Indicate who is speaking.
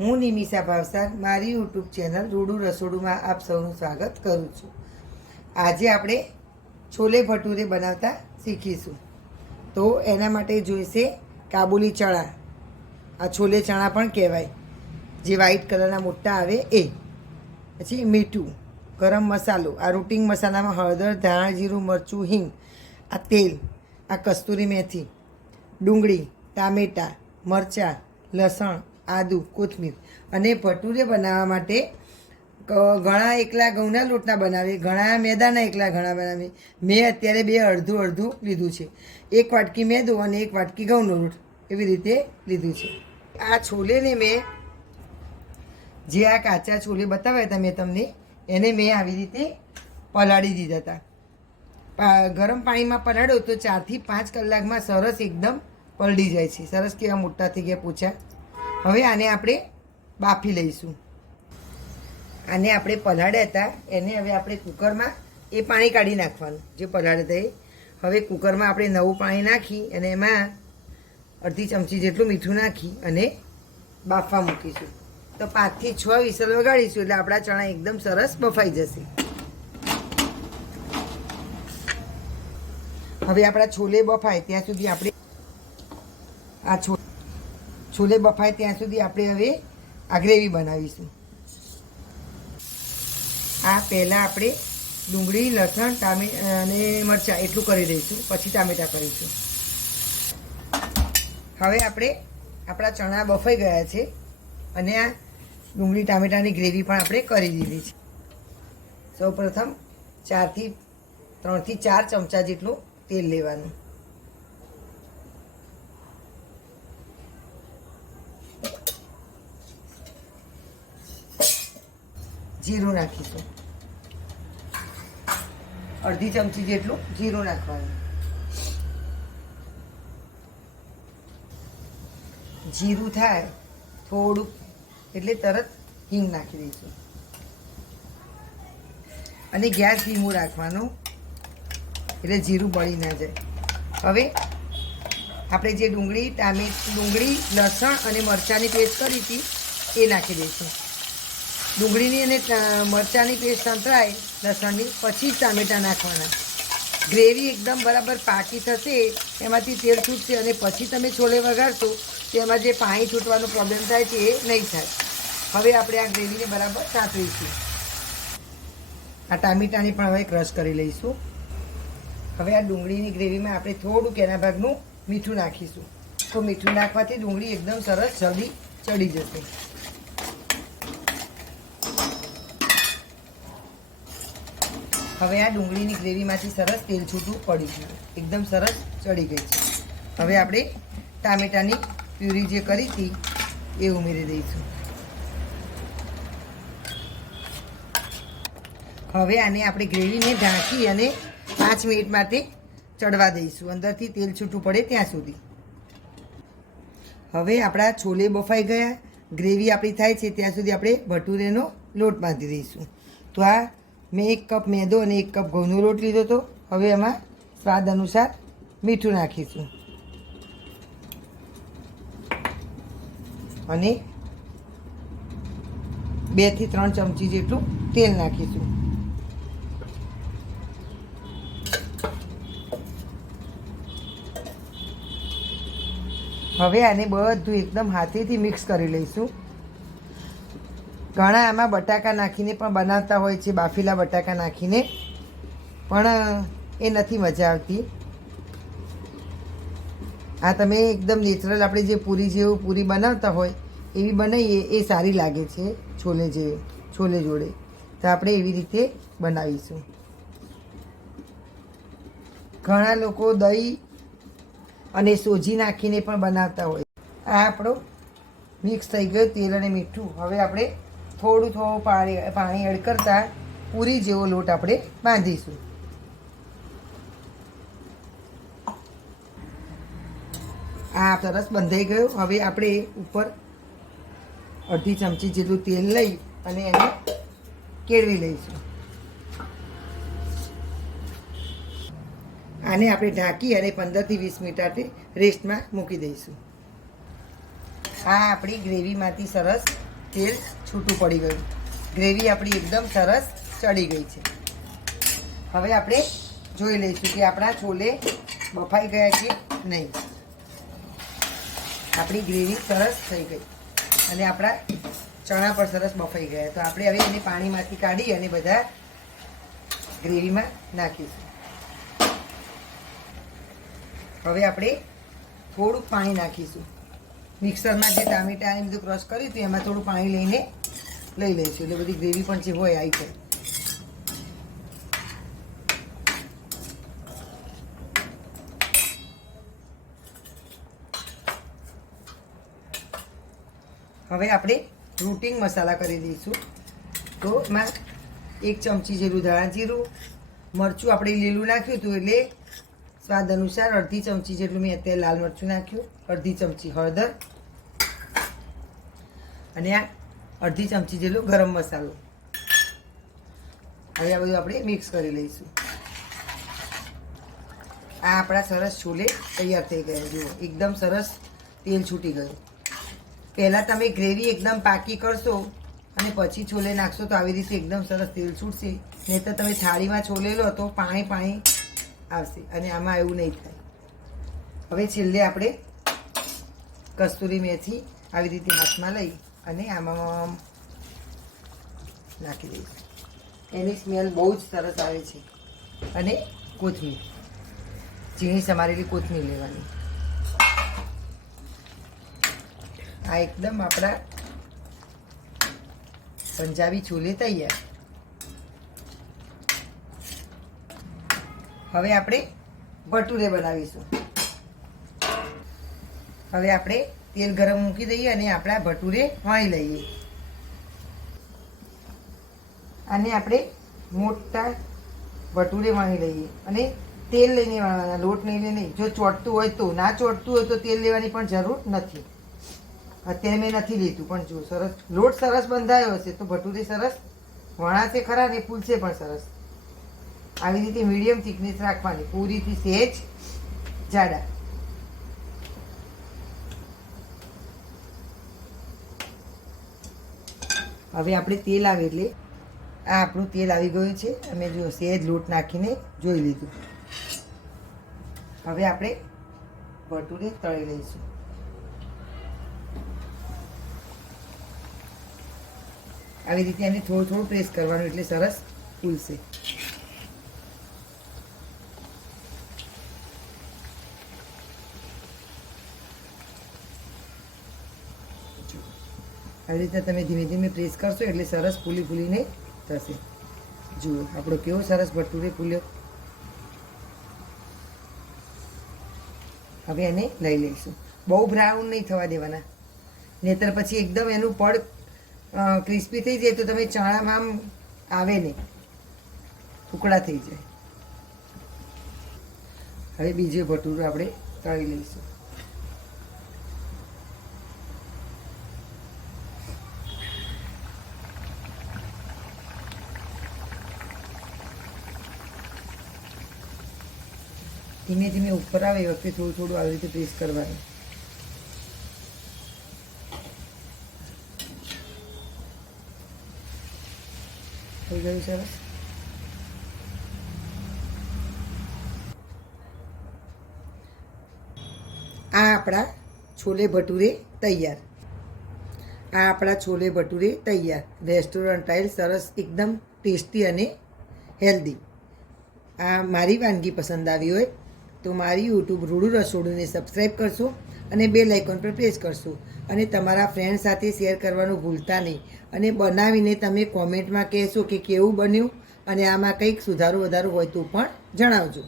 Speaker 1: હું નિમિષા ભાવસાર, મારી YouTube channel રૂડું રસોડુંમાં આપ સૌનું સ્વાગત કરું છું. આજે આપણે છોલે ભટુરે બનાવતા શીખીશું. તો એના માટે જોઈશે કાબુલી ચણા. આ છોલે ચણા પણ કહેવાય. જે વ્હાઈટ કલરના મોટા આવે એ. પછી મીઠું, ગરમ મસાલો, આ રૂટિંગ મસાલામાં હળદર, ધાણ, જીરું, મરચું, હિંગ, આ તેલ, આ કસ્તુરી મેથી, ડુંગળી, ટામેટાં, મરચાં, લસણ આદુ, કોથમીર. અને ભટુરે બનાવવા માટે ઘણા એકલા ઘઉંના લોટના બનાવે ઘણા મેદાના એકલા ઘણા બનાવે મેં અત્યારે બે અડધું અડધું લીધું છે. એક વાટકી મેદો અને એક વાટકી ઘઉંનો લોટ એવી રીતે લીધું છે. આ છોલેને મેં જે આ કાચા છોલે બતાવ્યા હતા મેં તમને, એને મેં આવી રીતે પલાળી દીધા હતા. ગરમ પાણીમાં પલાળો તો ચારથી પાંચ કલાકમાં સરસ એકદમ પલળી જાય છે. સરસ કેવા મોટા થઈ ગયા પૂછા. હવે આને આપણે બાફી લઈશું. આને આપણે પલાળ્યા હતા. એને હવે આપણે કુકરમાં એ પાણી કાઢી નાખવાનું, જે પલાળ્યા હતા એ. હવે કુકરમાં આપણે નવું પાણી નાખી અને એમાં અડધી ચમચી જેટલું મીઠું નાખી અને બાફવા મૂકીશું. તો પાંચથી છ વિસલ વગાડીશું એટલે આપણા ચણા એકદમ સરસ બફાઈ જશે. હવે આપણા છોલે બફાય, ત્યાં સુધી આપણે આ છો છોલે બફાય ત્યાં સુધી આપણે હવે આ ગ્રેવી બનાવીશું. આ પહેલાં આપણે ડુંગળી, લસણ, ટામે, અને મરચાં એટલું કરી દઈશું, પછી ટામેટાં કરીશું. હવે આપણે આપણા ચણા બફાઈ ગયા છે અને આ ડુંગળી, ટામેટાની ગ્રેવી પણ આપણે કરી દીધી છે. સૌપ્રથમ ચારથી, ત્રણથી ચાર ચમચા જેટલું તેલ લેવાનું. જીરું નાખીશું. અડધી ચમચી જેટલું જીરું નાખવાનું. જીરું થાય થોડુંક, એટલે તરત હિંગ નાખી દઈશું. અને ગેસ ધીમું રાખવાનું, એટલે જીરું બળી ના જાય. હવે આપણે જે ડુંગળી, ટામેટ ડુંગળી, લસણ અને મરચાંની પેસ્ટ કરી હતી, એ નાખી દઈશું. ડુંગળીની અને મરચાંની પેસ્ટ સંતરાય લસણની, પછી ટામેટાં નાખવાના. ગ્રેવી એકદમ બરાબર પાકી થશે, એમાંથી તેલ છૂટશે અને પછી તમે છોલે વઘારશો, તો એમાં જે પાણી છૂટવાનો પ્રોબ્લેમ થાય છે એ નહીં થાય. હવે આપણે આ ગ્રેવીને બરાબર સાંતળીશું આ ટામેટાની પણ હવે ક્રશ કરી લઈશું. હવે આ ડુંગળીની ગ્રેવીમાં આપણે થોડુંક એના ભાગનું મીઠું નાખીશું. તો મીઠું નાખવાથી ડુંગળી એકદમ સરસ જલ્દી ચડી જશે. હવે આ ડુંગળીની ગ્રેવીમાંથી સરસ તેલ છૂટું પડ્યું છે એકદમ સરસ ચડી ગઈ છે. હવે આપણે ટામેટાની પ્યુરી જે કરી હતી, એ ઉમેરી દઈશું. હવે આને આપણે ગ્રેવીને ઢાંકી અને પાંચ મિનિટ માટે ચડવા દઈશું. અંદરથી તેલ છૂટું પડે ત્યાં સુધી. હવે આપણા છોલે બફાઈ ગયા. ગ્રેવી આપણી થાય છે, ત્યાં સુધી આપણે ભટુરેનો લોટ બાંધી દઈશું. તો આ મેં એક કપ મેંદો અને એક કપ ઘઉંનો લોટ લીધો હતો. હવે એમાં સ્વાદ અનુસાર મીઠું નાખીશું. અને બેથી ત્રણ ચમચી જેટલું તેલ નાખીશું. હવે આને બધું એકદમ હાથેથી મિક્સ કરી લઈશું. ઘણા આમાં બટાકા નાખીને પણ બનાવતા હોય છે, બાફેલા બટાકા નાખીને. પણ, એ નથી મજા આવતી. આ તમે એકદમ નેચરલ આપણે જે પૂરી જેવું પૂરી બનાવતા હોય, એવી બનાવીએ, એ સારી લાગે છે છોલે જે, છોલે જોડે. તો આપણે એવી રીતે બનાવીશું. ઘણા લોકો દહીં અને સોજી નાખીને પણ બનાવતા હોય. આ આપણો મિક્સ થઈ ગયો તેલ અને મીઠું. હવે આપણે થોડું થોડું પાણી પાણી એડ કરતા પૂરી જેવો લોટ આપણે બાંધીશું. આ સરસ બંધાઈ ગયો. હવે આપણે ઉપર અડધી ચમચી જેટલું તેલ લઈ અને એને કેળવી લઈશું. આને આપણે ઢાંકી અને પંદરથી વીસ મિનિટ રેસ્ટમાં મૂકી દઈશું. આ આપણી ગ્રેવીમાંથી સરસ તેલ છૂટું પડી ગયું. ગ્રેવી આપણી એકદમ સરસ ચડી ગઈ છે. હવે આપણે જોઈ લઈશું કે આપણા છોલે બફાઈ ગયા કે નહીં. આપણી ગ્રેવી સરસ થઈ ગઈ અને આપણા ચણા પણ સરસ બફાઈ ગયા. તો આપણે હવે એને પાણીમાંથી કાઢી અને બધા ગ્રેવીમાં નાખીશું. હવે આપણે થોડુંક પાણી નાખીશું. મિક્સરમાં જે ટામેટા અને બધું ક્રશ કર્યું હતું, એમાં થોડું પાણી લઈને લઈ લઈશું. એટલે બધી ગ્રેવી પણ જે હોય આવી જાય હવે આપણે રૂટિંગ મસાલા કરી દઈશું. તો એમાં એક ચમચી જેટલું ધાણા જીરું, મરચું આપણે લીલું નાખ્યું હતું એટલે સ્વાદ અનુસાર અડધી ચમચી જેટલું મેં અત્યારે લાલ મરચું નાખ્યું, અડધી ચમચી હળદર અને આ અડધી ચમચી જેટલો ગરમ મસાલો. હવે આ બધું આપણે મિક્સ કરી લઈશું. આ આપણા સરસ છોલે તૈયાર થઈ ગયા જુઓ, એકદમ સરસ તેલ છૂટી ગયું. પહેલાં તમે ગ્રેવી એકદમ પાકી કરશો અને પછી છોલે નાખશો તો આવી રીતે એકદમ સરસ તેલ છૂટશે. નહીં તો તમે થાળીમાં છોલે લો તો પાણી પાણી આવશે અને આમાં એવું નહીં થાય. હવે છેલ્લે આપણે કસ્તુરી મેથી આવી રીતે હાથમાં લઈ અને આમાં નાખી દઈશું. એની સ્મેલ બહુ જ સરસ આવે છે. અને કોથમીર. ઝીણી સમારેલી કોથમીર લેવાની. આ એકદમ આપણા પંજાબી છોલે તૈયાર. હવે આપણે ભટુરે બનાવીશું. હવે આપણે તેલ ગરમ મૂકી દઈએ અને આપણા ભટુરે વણી લઈએ. આને આપણે મોટા ભટુરે વણી લઈએ અને તેલ લઈને વણવાના લોટ લઈને. નહીં જો ચોટતું હોય તો, ના ચોટતું હોય તો તેલ લેવાની પણ જરૂર નથી. અત્યારે મેં નથી લીધું, પણ જો સરસ, લોટ સરસ બંધાયો હશે તો ભટુરે સરસ વણાશે ખરા ને ફૂલશે પણ સરસ. આવી રીતે મીડિયમ થિકનેસ રાખવાની, પૂરીથી સહેજ જાડા. હવે આપણે તેલ આવે એટલે આ આપણું તેલ આવી ગયું છે. અમે જો સહેજ લોટ નાખીને જોઈ લીધું. હવે આપણે ભટુરે તળી લઈશું. આવી રીતે એને થોડું થોડું પ્રેસ કરવાનું એટલે સરસ ફૂલશે. આવી રીતે તમે ધીમે ધીમે પ્રેસ કરશો એટલે સરસ ફૂલી ફૂલીને થશે. જુઓ, આપણો કેવો સરસ ભટુરે ફૂલ્યો. હવે એને લઈ લઈશું. બહુ બ્રાઉન નહીં થવા દેવાના. નહીતર પછી એકદમ એનું પડ ક્રિસ્પી થઈ જાય તો તમે ચણામાં આમ આવે નહીં. ટુકડા થઈ જાય. હવે બીજું ભટુરું આપણે તળી લઈશું. ધીમે ધીમે ઉપર આવે એ વખતે થોડું થોડું આવી રીતે પ્રેસ કરવાનું. થઈ આ આપણા છોલે ભટુરે તૈયાર. આ આપણા છોલે ભટુરે તૈયાર. રેસ્ટોરન્ટ ટાઈલ સરસ, એકદમ ટેસ્ટી અને હેલ્ધી. આ મારી વાનગી પસંદ આવી હોય તો મારી યુટ્યુબ રૂડું રસોડુંને સબસ્ક્રાઈબ કરશો અને બે લાઇકોન પર પ્રેસ કરશો. અને તમારા ફ્રેન્ડ સાથે શેર કરવાનું ભૂલતા નહીં. અને બનાવીને તમે કોમેન્ટમાં કહેશો કે કેવું બન્યું અને આમાં કંઈક સુધારો વધારો હોય તો પણ જણાવજો.